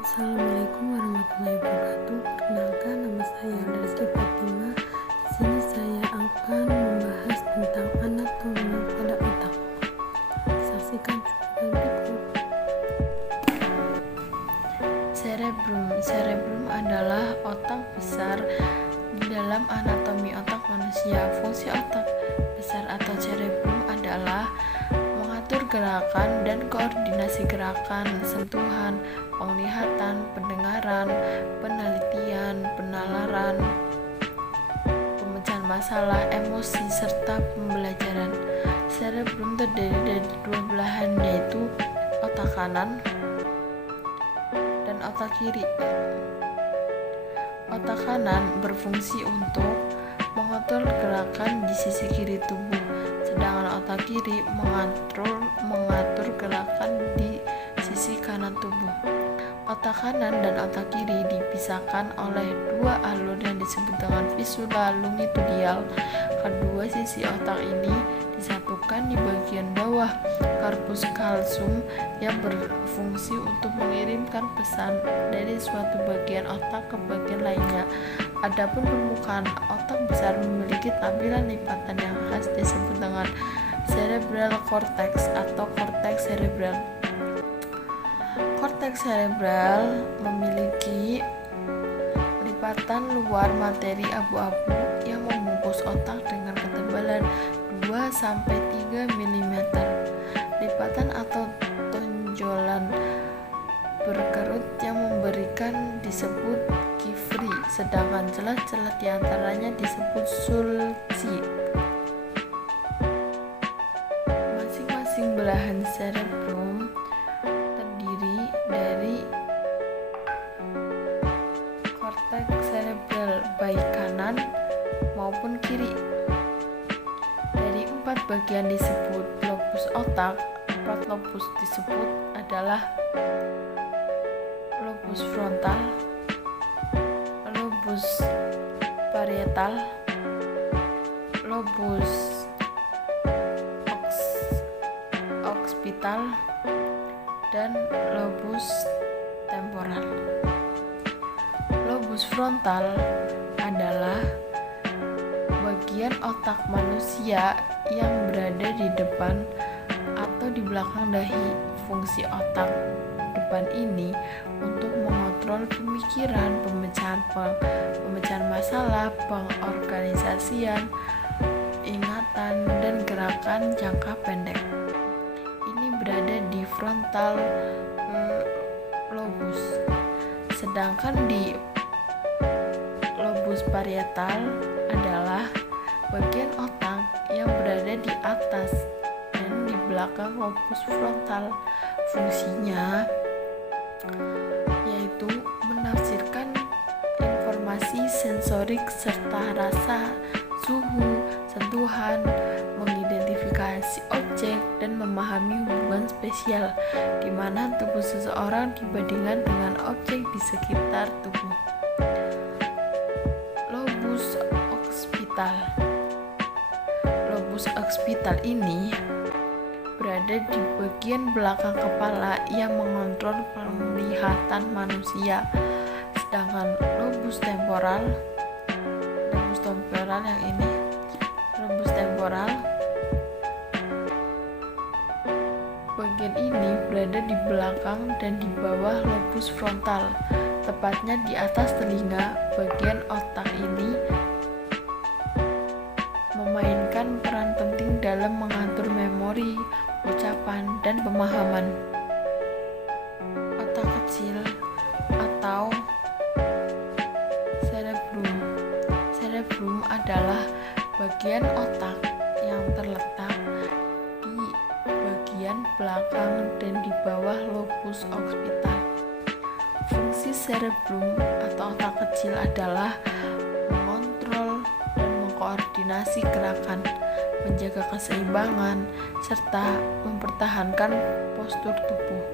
Assalamualaikum warahmatullahi wabarakatuh. Perkenalkan, nama saya Rizky Fatima. Di sini saya akan membahas tentang anatomi pada otak. Saksikan cuplikan berikut. Cerebrum adalah otak besar di dalam anatomi otak manusia. Fungsi otak besar atau cerebrum adalah mengatur gerakan dan koordinasi gerakan, sentuhan, penglihatan, pendengaran, penelitian, penalaran, pemecahan masalah, emosi, serta pembelajaran. Cerebrum terdiri dari dua belahan, yaitu otak kanan dan otak kiri. Otak kanan berfungsi untuk mengatur gerakan di sisi kiri tubuh, sedangkan otak kiri mengatur gerakan di sisi kanan tubuh. Otak kanan dan otak kiri dipisahkan oleh dua alur yang disebut dengan viscera longitudinal. Kedua sisi otak ini disatukan di bagian bawah corpus callosum yang berfungsi untuk mengirimkan pesan dari suatu bagian otak ke bagian lainnya. Adapun permukaan otak besar memiliki tampilan lipatan yang khas disebut dengan cerebral cortex atau cortex cerebral. Korteks cerebral memiliki lipatan luar materi abu-abu yang membungkus otak dengan ketebalan 2-3 mm. Lipatan atau tonjolan berkerut yang memberikan disebut kifli, sedangkan celah-celah diantaranya disebut sulci. Masing-masing belahan cerebrum terdiri dari korteks cerebral baik kanan maupun kiri. Dari 4 bagian disebut lobus otak, 4 lobus disebut adalah lobus frontal, lobus parietal, lobus occipital, dan lobus temporal. Lobus frontal adalah bagian otak manusia yang berada di depan atau di belakang dahi. Fungsi otak depan ini untuk mengontrol pemikiran, pemecahan masalah, pengorganisasian, ingatan, dan gerakan jangka pendek. Ini berada di frontal lobus. Sedangkan di lobus parietal adalah bagian otak yang berada di atas dan di belakang lobus frontal. Fungsinya yaitu menafsirkan informasi sensorik serta rasa, suhu, sentuhan, mengidentifikasi objek, dan memahami hubungan spesial di mana tubuh seseorang dibandingkan dengan objek di sekitar tubuh. Lobus occipital. Lobus occipital ini berada di bagian belakang kepala yang mengontrol penglihatan manusia, sedangkan lobus temporal bagian ini berada di belakang dan di bawah lobus frontal, tepatnya di atas telinga. Bagian otak ini memainkan peran penting dalam mengatur memori, ucapan, dan pemahaman. Otak kecil atau cerebrum adalah bagian otak yang terletak di bagian belakang dan di bawah lobus occipital. Fungsi cerebrum atau otak kecil adalah mengontrol dan mengkoordinasi gerakan, menjaga keseimbangan, serta mempertahankan postur tubuh.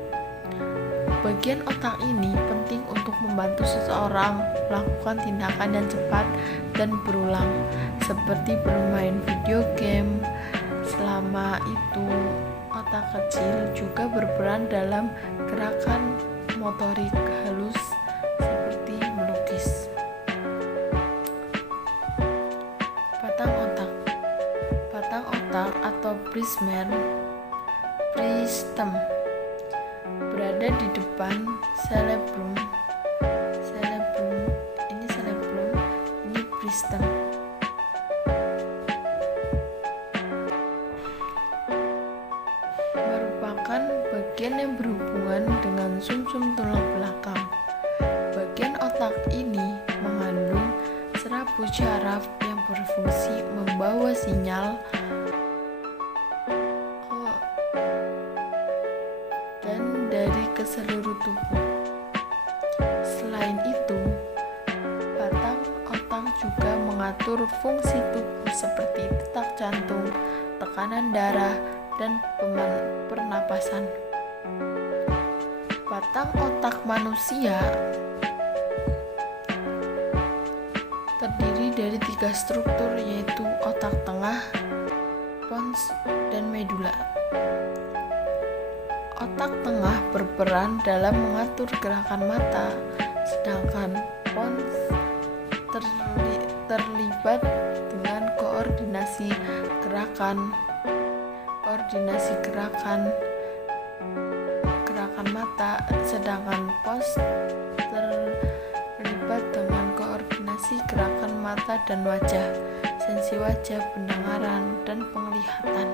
Bagian otak ini penting untuk membantu seseorang melakukan tindakan yang cepat dan berulang, seperti bermain video game. Selama itu, otak kecil juga berperan dalam gerakan motorik halus seperti melukis. Batang otak. Batang otak atau bristman berada di depan cerebrum. Ini bristm. Merupakan bagian yang berhubungan dengan sumsum tulang belakang. Bagian otak ini mengandung serabut syaraf yang berfungsi membawa sinyal dan ke seluruh tubuh. Selain itu, batang otak juga mengatur fungsi tubuh seperti detak jantung, tekanan darah, dan pernapasan. Batang otak manusia terdiri dari 3 struktur, yaitu otak tengah, pons, dan medula. Otak tengah berperan dalam mengatur gerakan mata, sedangkan pons terlibat dengan koordinasi gerakan mata, sedangkan pons terlibat dengan koordinasi gerakan mata dan wajah, sensi wajah, pendengaran, dan penglihatan.